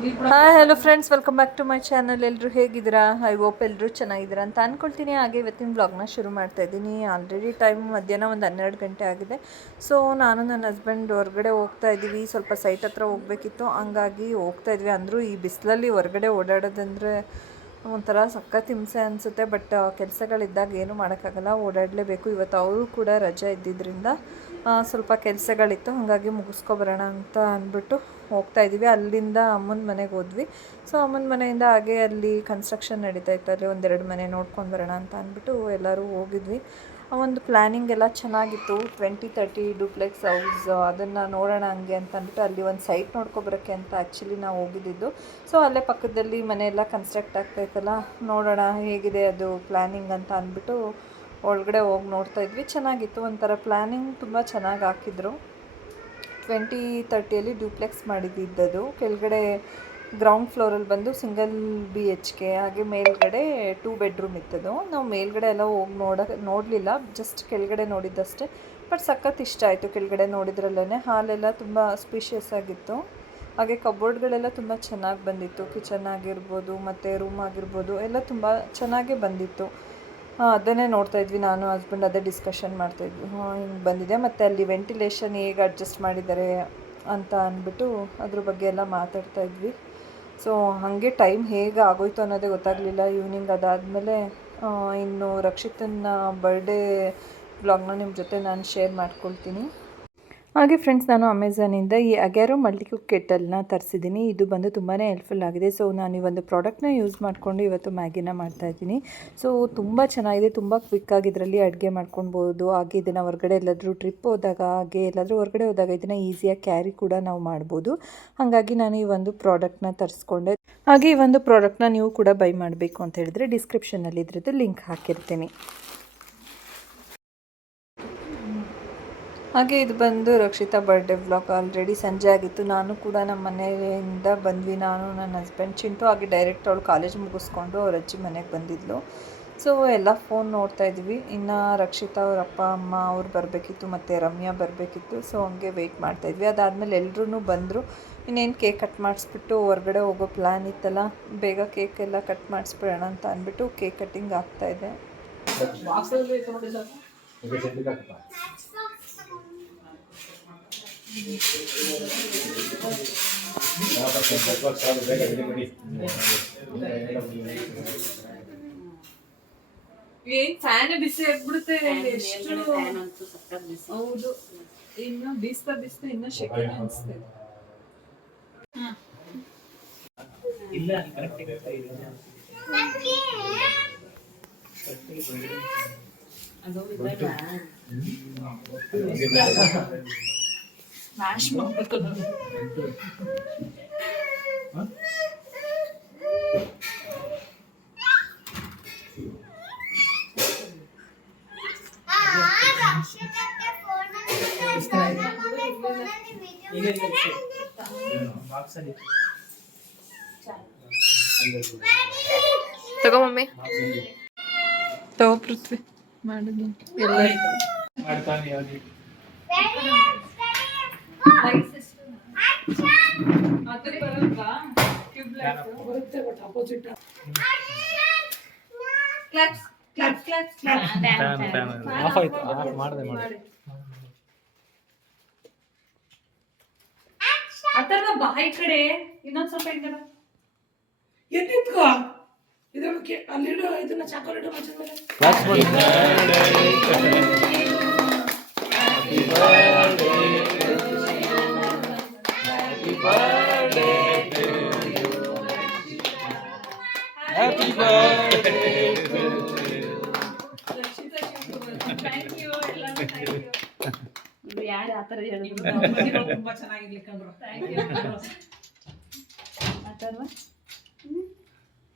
Hi hello friends, welcome back to my channel. ಎಲ್ಲರೂ ಹೇಗಿದ್ದೀರಾ? I hope ಎಲ್ಲರೂ ಚೆನ್ನಾಗಿದ್ದೀರಾ ಅಂತ ಅಂದ್ಕೊಳ್ತೀನಿ. ಹಾಗೆ ಇವತ್ತಿನ ಬ್ಲಾಗ್ನ ಶುರು ಮಾಡ್ತಾ ಇದ್ದೀನಿ. ಆಲ್ರೆಡಿ ಟೈಮ್ ಮಧ್ಯಾಹ್ನ ಒಂದು 12 ಗಂಟೆ ಆಗಿದೆ. ಸೊ ನಾನು ನನ್ನ ಹಸ್ಬೆಂಡ್ ಹೊರಗಡೆ ಹೋಗ್ತಾ ಇದ್ದೀವಿ. ಸ್ವಲ್ಪ ಸೈಟ್ ಹತ್ರ ಹೋಗಬೇಕಿತ್ತು, ಹಂಗಾಗಿ ಹೋಗ್ತಾ ಇದ್ವಿ. ಅಂದರೂ ಈ ಬಿಸಿಲಲ್ಲಿ ಹೊರಗಡೆ ಓಡಾಡೋದಂದರೆ ಒಂಥರ ಸಖತ್ ಹಿಂಸೆ ಅನಿಸುತ್ತೆ. ಬಟ್ ಕೆಲಸಗಳಿದ್ದಾಗ ಏನು ಮಾಡೋಕ್ಕಾಗಲ್ಲ, ಓಡಾಡಲೇಬೇಕು. ಇವತ್ತು ಅವರು ಕೂಡ ರಜೆ ಇದ್ದಿದ್ದರಿಂದ ಸ್ವಲ್ಪ ಕೆಲಸಗಳಿತ್ತು, ಹಾಗಾಗಿ ಮುಗಿಸ್ಕೊಬರೋಣ ಅಂತ ಅಂದ್ಬಿಟ್ಟು ಹೋಗ್ತಾ ಇದ್ದೀವಿ. ಅಲ್ಲಿಂದ ಅಮ್ಮನ ಮನೆಗೆ ಹೋದ್ವಿ. ಸೊ ಅಮ್ಮನ ಮನೆಯಿಂದ ಹಾಗೆ ಅಲ್ಲಿ ಕನ್ಸ್ಟ್ರಕ್ಷನ್ ನಡೀತಾ ಇತ್ತು, ಅಲ್ಲಿ ಒಂದೆರಡು ಮನೆ ನೋಡ್ಕೊಂಡು ಬರೋಣ ಅಂತ ಅಂದ್ಬಿಟ್ಟು ಎಲ್ಲರೂ ಹೋಗಿದ್ವಿ. ಒಂದು ಪ್ಲ್ಯಾನಿಂಗ್ ಎಲ್ಲ ಚೆನ್ನಾಗಿತ್ತು. 20-30 ಡೂಪ್ಲೆಕ್ಸ್ ಹೌಸ್, ಅದನ್ನು ನೋಡೋಣ ಹಂಗೆ ಅಂತ ಅಂದ್ಬಿಟ್ಟು ಅಲ್ಲಿ ಒಂದು ಸೈಟ್ ನೋಡ್ಕೊಬರೋಕ್ಕೆ ಅಂತ ಆ್ಯಕ್ಚುಲಿ ನಾವು ಹೋಗಿದ್ದಿದ್ದು. ಸೊ ಅಲ್ಲೇ ಪಕ್ಕದಲ್ಲಿ ಮನೆ ಎಲ್ಲ ಕನ್ಸ್ಟ್ರಕ್ಟ್ ಆಗ್ತಾಯಿತ್ತಲ್ಲ, ನೋಡೋಣ ಹೇಗಿದೆ ಅದು ಪ್ಲ್ಯಾನಿಂಗ್ ಅಂತ ಅಂದ್ಬಿಟ್ಟು ಒಳಗಡೆ ಹೋಗಿ ನೋಡ್ತಾ ಇದ್ವಿ. ಚೆನ್ನಾಗಿತ್ತು, ಒಂಥರ ಪ್ಲ್ಯಾನಿಂಗ್ ತುಂಬ ಚೆನ್ನಾಗಿ ಹಾಕಿದ್ರು. 20-30 ಡೂಪ್ಲೆಕ್ಸ್ ಮಾಡಿದ್ದದು. ಕೆಳಗಡೆ ಗ್ರೌಂಡ್ ಫ್ಲೋರಲ್ಲಿ ಬಂದು ಸಿಂಗಲ್ BHK, ಹಾಗೆ ಮೇಲ್ಗಡೆ 2 ಬೆಡ್ರೂಮ್ ಇತ್ತದು. ನಾವು ಮೇಲ್ಗಡೆ ಎಲ್ಲ ಹೋಗಿ ನೋಡಲಿಲ್ಲ, ಜಸ್ಟ್ ಕೆಳಗಡೆ ನೋಡಿದ್ದಷ್ಟೇ. ಬಟ್ ಸಖತ್ ಇಷ್ಟ ಆಯಿತು. ಕೆಳಗಡೆ ನೋಡಿದ್ರಲ್ಲೇ ಹಾಲೆಲ್ಲ ತುಂಬ ಸ್ಪೀಷಿಯಸ್ ಆಗಿತ್ತು. ಹಾಗೆ ಕಬೋರ್ಡ್ಗಳೆಲ್ಲ ತುಂಬ ಚೆನ್ನಾಗಿ ಬಂದಿತ್ತು. ಕಿಚನ್ ಆಗಿರ್ಬೋದು ಮತ್ತು ರೂಮ್ ಆಗಿರ್ಬೋದು ಎಲ್ಲ ತುಂಬ ಚೆನ್ನಾಗೇ ಬಂದಿತ್ತು. ಅದನ್ನೇ ನೋಡ್ತಾ ಇದ್ವಿ, ನಾನು ಹಸ್ಬೆಂಡ್ ಅದೇ ಡಿಸ್ಕಷನ್ ಮಾಡ್ತಾಯಿದ್ವಿ. ಹಿಂಗೆ ಬಂದಿದೆ, ಮತ್ತು ಅಲ್ಲಿ ವೆಂಟಿಲೇಷನ್ ಹೇಗೆ ಅಡ್ಜಸ್ಟ್ ಮಾಡಿದ್ದಾರೆ ಅಂತ ಅಂದ್ಬಿಟ್ಟು ಅದ್ರ ಬಗ್ಗೆ ಎಲ್ಲ ಮಾತಾಡ್ತಾ ಇದ್ವಿ. ಸೊ ಹಾಗೆ ಟೈಮ್ ಹೇಗೆ ಆಗೋಯ್ತು ಅನ್ನೋದೇ ಗೊತ್ತಾಗಲಿಲ್ಲ. ಈವ್ನಿಂಗ್ ಅದಾದಮೇಲೆ ಇನ್ನು ರಕ್ಷಿತನ ಬರ್ಡೇ ವ್ಲಾಗ್ನ ನಿಮ್ಮ ಜೊತೆ ನಾನು ಶೇರ್ ಮಾಡ್ಕೊಳ್ತೀನಿ. ಹಾಗೆ ಫ್ರೆಂಡ್ಸ್, ನಾನು ಅಮೆಝಾನಿಂದ ಈ ಅಗ್ಯಾರೋ ಮಲ್ಟಿಕುಕ್ ಕೆಟಲ್ನ ತರಿಸಿದ್ದೀನಿ. ಇದು ಬಂದು ತುಂಬಾ ಹೆಲ್ಪ್ಫುಲ್ ಆಗಿದೆ. ಸೊ ನಾನು ಈ ಒಂದು ಪ್ರಾಡಕ್ಟ್ನ ಯೂಸ್ ಮಾಡಿಕೊಂಡು ಇವತ್ತು ಮ್ಯಾಗಿನ ಮಾಡ್ತಾಯಿದ್ದೀನಿ. ಸೊ ತುಂಬ ಚೆನ್ನಾಗಿದೆ, ತುಂಬ ಕ್ವಿಕ್ಕಾಗಿ ಇದರಲ್ಲಿ ಅಡುಗೆ ಮಾಡ್ಕೊಳ್ಬೋದು. ಹಾಗೆ ಇದನ್ನು ಹೊರಗಡೆ ಎಲ್ಲಾದರೂ ಟ್ರಿಪ್ ಹೋದಾಗ, ಹಾಗೆ ಎಲ್ಲಾದರೂ ಹೊರಗಡೆ ಹೋದಾಗ ಇದನ್ನು ಈಸಿಯಾಗಿ ಕ್ಯಾರಿ ಕೂಡ ನಾವು ಮಾಡ್ಬೋದು. ಹಾಗಾಗಿ ನಾನು ಈ ಒಂದು ಪ್ರಾಡಕ್ಟ್ನ ತರಿಸ್ಕೊಂಡೆ. ಹಾಗೆ ಈ ಒಂದು ಪ್ರಾಡಕ್ಟ್ನ ನೀವು ಕೂಡ ಬೈ ಮಾಡಬೇಕು ಅಂತ ಹೇಳಿದ್ರೆ ಡಿಸ್ಕ್ರಿಪ್ಷನಲ್ಲಿ ಇದ್ರದ್ದು ಲಿಂಕ್ ಹಾಕಿರ್ತೀನಿ. ಹಾಗೆ ಇದು ಬಂದು ರಕ್ಷಿತಾ ಬರ್ಡೇ ವ್ಲಾಗ್. ಆಲ್ರೆಡಿ ಸಂಜೆ ಆಗಿತ್ತು. ನಾನು ಕೂಡ ನಮ್ಮ ಮನೆಯಿಂದ ಬಂದ್ವಿ, ನಾನು ನನ್ನ ಹಸ್ಬೆಂಡ್ ಚಿಂಟು. ಹಾಗೆ ಡೈರೆಕ್ಟ್ ಅವಳು ಕಾಲೇಜ್ ಮುಗಿಸ್ಕೊಂಡು ಅವ್ರ ಅಜ್ಜಿ ಮನೆಗೆ ಬಂದಿದ್ಲು. ಸೊ ಎಲ್ಲ ಫೋನ್ ನೋಡ್ತಾ ಇದ್ವಿ. ಇನ್ನು ರಕ್ಷಿತಾ ಅವ್ರ ಅಪ್ಪ ಅಮ್ಮ ಅವ್ರು ಬರಬೇಕಿತ್ತು, ಮತ್ತು ರಮ್ಯಾ ಬರಬೇಕಿತ್ತು. ಸೊ ಹಂಗೆ ವೆಯ್ಟ್ ಮಾಡ್ತಾಯಿದ್ವಿ. ಅದಾದಮೇಲೆ ಎಲ್ಲರೂ ಬಂದರು. ಇನ್ನೇನು ಕೇಕ್ ಕಟ್ ಮಾಡಿಸ್ಬಿಟ್ಟು ಹೊರಗಡೆ ಹೋಗೋ ಪ್ಲ್ಯಾನ್ ಇತ್ತಲ್ಲ, ಬೇಗ ಕೇಕ್ ಎಲ್ಲ ಕಟ್ ಮಾಡಿಸ್ಬಿಡೋಣ ಅಂತ ಅಂದ್ಬಿಟ್ಟು ಕೇಕ್ ಕಟ್ಟಿಂಗ್ ಆಗ್ತಾಯಿದೆ. ಫ್ಯಾನ್ ಬಿಸಿ ಆಗ್ಬಿಡುತ್ತೆ. ಹೌದು, ಇನ್ನು ಬೀಸ್ತಾ ಇನ್ನು ಶೆಕೆ ಅನಿಸ್ತದೆ. ಮ್ಯಾಶ್ ಮಾಡಬೇಕು. ತಗೋ ಮಮ್ಮಿ, ತಗೋ ಪೃಥ್ವಿ ಮಾಡಿದ್ವಿ ಎಲ್ಲ. ಬಾ ಈ ಕಡೆ, ಇನ್ನೊಂದ್ ಸ್ವಲ್ಪ ಈ ಕಡೆ ಎತ್ತಿತ್ಕೋ. ಇದಕ್ಕೆ ಅಲ್ಲಿಡು, ಇದನ್ನ ಚಾಕೋಲೇಟ್ ಮಚ್ಚದ ಮೇಲೆ. Happy birthday to you. Thank you. ಇದು ಯಾರು ಆ ಥರ ಹೇಳಿದ್ರು? ತುಂಬ ಚೆನ್ನಾಗಿರ್ಲಿ ಕಂಡ್ರು. Thank you. ಅಥರ್ವ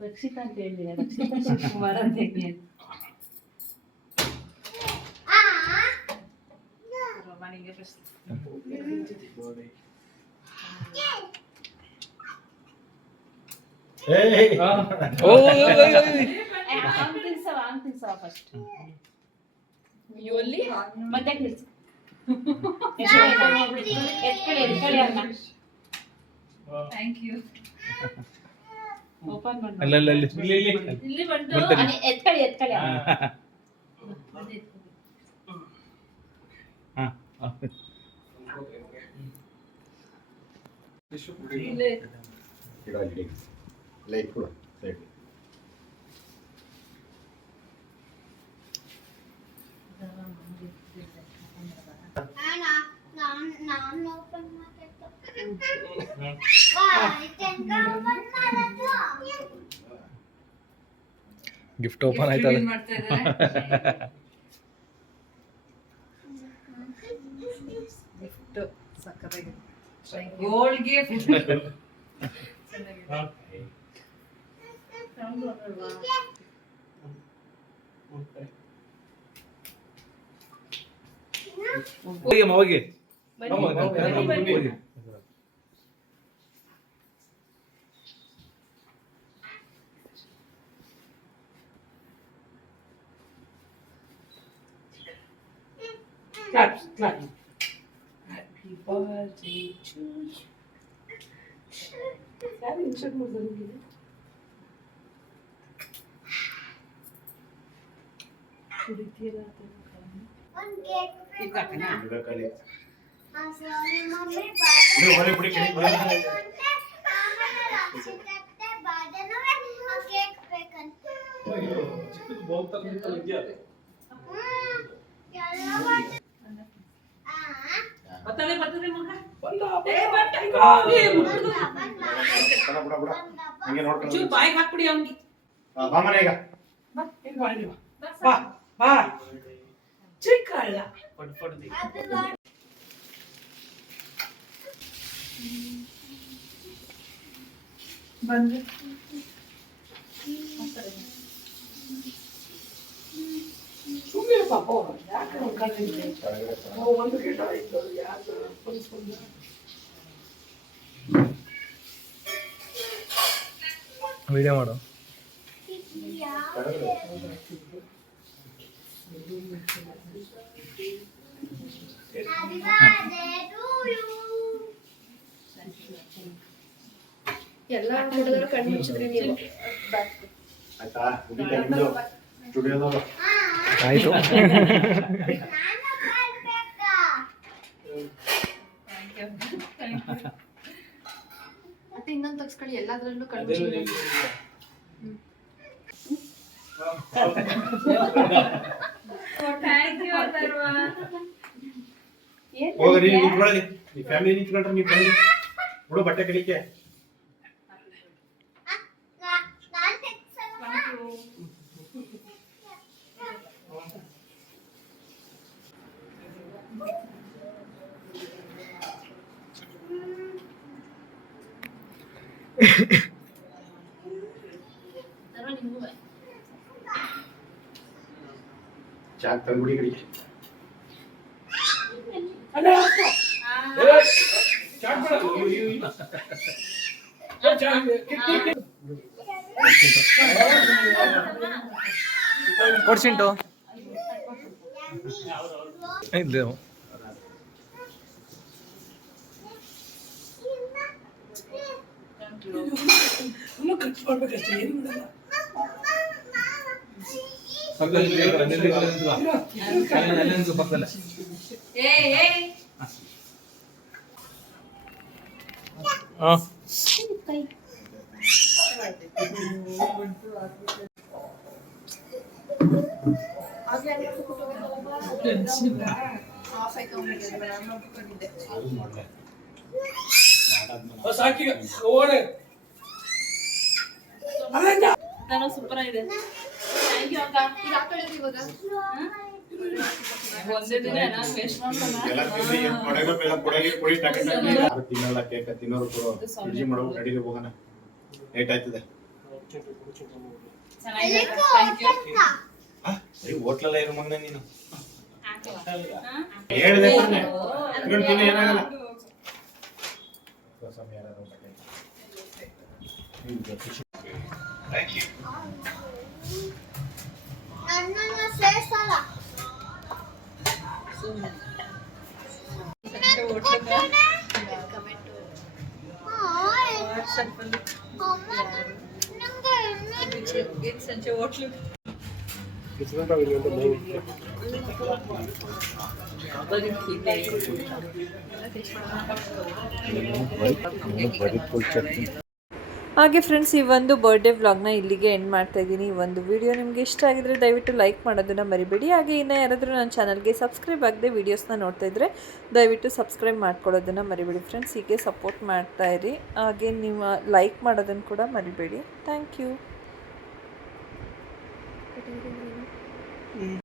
ರಕ್ಷಿತಾ ಅಂತ ಹೇಳಿದೆ, ರಕ್ಷಿತಾ ಶಿವಕುಮಾರ್ ಅಂತ ಹೇಳಿ. ಮನೆಗೆ ಫಸ್ಟ್ ಫಸ್ಟ್ ಇವಲ್ಲಿ ಮತ್ತೆ ಥ್ಯಾಂಕ್ ಯು. ಅಲ್ಲ ಇಲ್ಲಿ ಬಂತು ಎತ್ಕೊಳ್ಳಿ ಲೈಟ್ ಕೊಡು ಸೈಡ್ ನಾನು ಓಪನ್ ಮಾಡ್ತಾ ಗಿಫ್ಟ್ ಓಪನ್ ಆಯ್ತಲ್ಲ. ಗಿಫ್ಟ್ ಸಕ್ಕತ್ತಾಗಿದೆ. Gold gift. ಹೋಗಿ Clap. Happy birthday to you. ಯಾರು ಇನ್ಶರ್ಟ್ ಮಾಡ್ತಾರೆ? ಕುಡಿತೀರಾ ಒಂದು ಕೇಕ್ ಇಕ್ಕಕನ ಬಿಡಕಲಿ ಆ ಸೋನಿ ಮಮ್ಮಿ ಬರೀ ಬಿಡಿ ಕೇಕ್ ಬರೀ ಬಾದನವೇ ಆ ಕೇಕ್ ಬೇಕಂತ ಚಿಕ್ಕದು ಬೋಲ್ತಾ ಇದೆಯಾ ಬರ್ತದೆ ಮಗ ಹಂಗೆ ನೋಡ್ಕೊಂಡು ಚೂರು ಬಾಯಿಗೆ ಹಾಕ್ಬಿಡಿ ಅವ್ನಿಗೆ. ಬಾ ಮನೆ ಈಗ ಬಾ ಚಿಕ್ಕ ಅಲ್ಲ ಬಂದ್ರೆ ಸುಮ್ಮನೆ ಪಾಪ ಯಾಕೆ ಒಂದು ಗಿಡ ಇತ್ತು ಯಾರು ವಿಡಿಯೋ ಮಾಡು. ಎಲ್ಲ ಹುಡುಗರು ಕಣ್ಣು ಮುಚ್ಚಿದ್ರಿ ನೀವು. ಆಯ್ತಾ ನಿಮ್ದು ಸ್ಟುಡಿಯೋದವರು ಆಯ್ತು. ಮತ್ತೆ ಇನ್ನೊಂದು ತಗ್ಸ್ಕೊಳ್ಳಿ, ಎಲ್ಲಾದ್ರಲ್ಲೂ ಕಣ್ಣು ಮುಚ್ಚಿದ್ರಿ. ಹೋಗ್ರಿ ನಿಂತ್ಕೊಳ್ಳಿ ಈ ಫ್ಯಾಮಿಲಿ ನಿಂತ್ಕೊಂಡ್ರೆ ನೀವು ಬನ್ನಿ ಬಿಡು ಬಟ್ಟೆ ಕಲಿಕೆ ಚಾಕ್ ತಂದ್ಬಿಡಿ ಕಡಿಕೆ ಕೊಡ್ಸಿಂಟು ಇಲ್ಲ ಖರ್ಚು ಮಾಡ್ಬೇಕಷ್ಟೇ, ಏನು ಬಿಡಲ್ಲ. ಪಕ್ಕದಲ್ಲ ಸಾಕಿಗ ಓಡೆ ನಾನು ಸೂಪರ್ ಆಗಿದೆ. ಥ್ಯಾಂಕ್ ಯು ಅಕ್ಕ. ಈಗ ಹಾಕೊಳ್ಳೋದು ಇವಾಗ ಒಂದೇ ದಿನ ನಾನು ವೇಸ್ಟ್ ಮಾಡ್ತಾನ. ಎಲ್ಲ ತಿಂದು ಕೊಡಗು ಎಲ್ಲ ಕೊಡಗಿ ಕೊಡಿ ಟಕ ಯಾರು ತಿನ್ನಲ್ಲ ಕೇಕ ತಿನ್ನೋರು ಕೊಡು ಫ್ರಿಡ್ಜ್ ಮಾಡೋ ರೆಡಿಗೆ ಹೋಗೋಣ ಲೇಟ್ ಆಯ್ತದೆ ಚೆನ್ನಾಗಿದೆ. Thank you. ಸರಿ ಹೋಟ್ಲಲ್ಲ ಇರು ಮಗನ ನೀನು ಹೇಳಿದೆ ತಾನೆ ಇಟ್ಕೊಂಡು ತಿನ್ನು ಏನಾಗಲ್ಲ ನನ್ನನ್ನು ಸೇರಿಸಲ್ಲ. ಅಮ್ಮ ನಂಗೆ ಇನ್ನೊಂದು ಸಂಜೆ ಹೋಟ್ಲು ಹಾಗೆ ಫ್ರೆಂಡ್ಸ್, ಈ ಒಂದು ಬರ್ಡೇ ವ್ಲಾಗ್ನ ಇಲ್ಲಿಗೆ ಎಂಡ್ ಮಾಡ್ತಾ ಇದ್ದೀನಿ. ಈ ಒಂದು ವಿಡಿಯೋ ನಿಮಗೆ ಇಷ್ಟ ಆಗಿದ್ರೆ ದಯವಿಟ್ಟು ಲೈಕ್ ಮಾಡೋದನ್ನು ಮರಿಬೇಡಿ. ಹಾಗೆ ಇನ್ನು ಯಾರಾದರೂ ನನ್ನ ಚಾನಲ್ಗೆ ಸಬ್ಸ್ಕ್ರೈಬ್ ಆಗದೆ ವೀಡಿಯೋಸ್ನ ನೋಡ್ತಾ ಇದ್ದರೆ ದಯವಿಟ್ಟು ಸಬ್ಸ್ಕ್ರೈಬ್ ಮಾಡ್ಕೊಳ್ಳೋದನ್ನು ಮರಿಬೇಡಿ ಫ್ರೆಂಡ್ಸ್. ಹೀಗೆ ಸಪೋರ್ಟ್ ಮಾಡ್ತಾಯಿರಿ. ಹಾಗೆ ನೀವು ಲೈಕ್ ಮಾಡೋದನ್ನು ಕೂಡ ಮರಿಬೇಡಿ. Thank you.